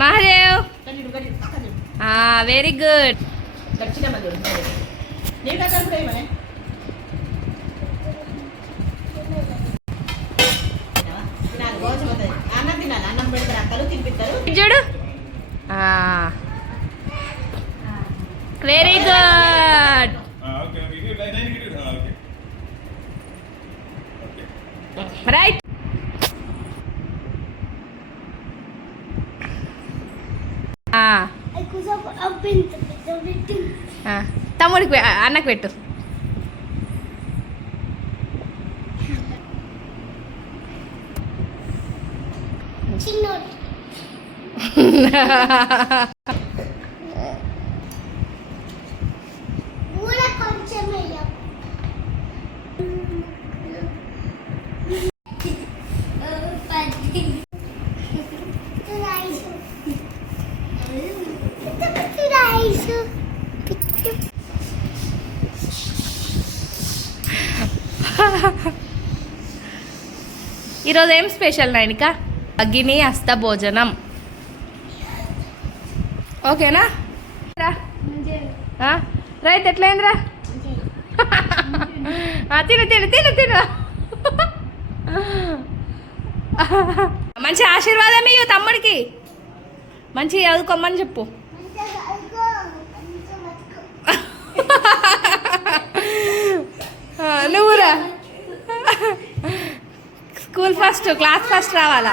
Mahadev very good. చూడు very good. Right. తమ్ముడికి అన్నకు పెట్టు. ఈరోజు ఏం స్పెషల్ నైనిక? అగ్గిని హస్త భోజనం. ఓకేనా? రైట్. ఎట్లయిందిరా? తిను తిను తిను తిను. మంచి ఆశీర్వాదం ఇవ్వు తమ్ముడికి. మంచి చదువుకోమని చెప్పు. నువ్వురా స్కూల్ ఫస్ట్, క్లాస్ ఫస్ట్ రావాలా?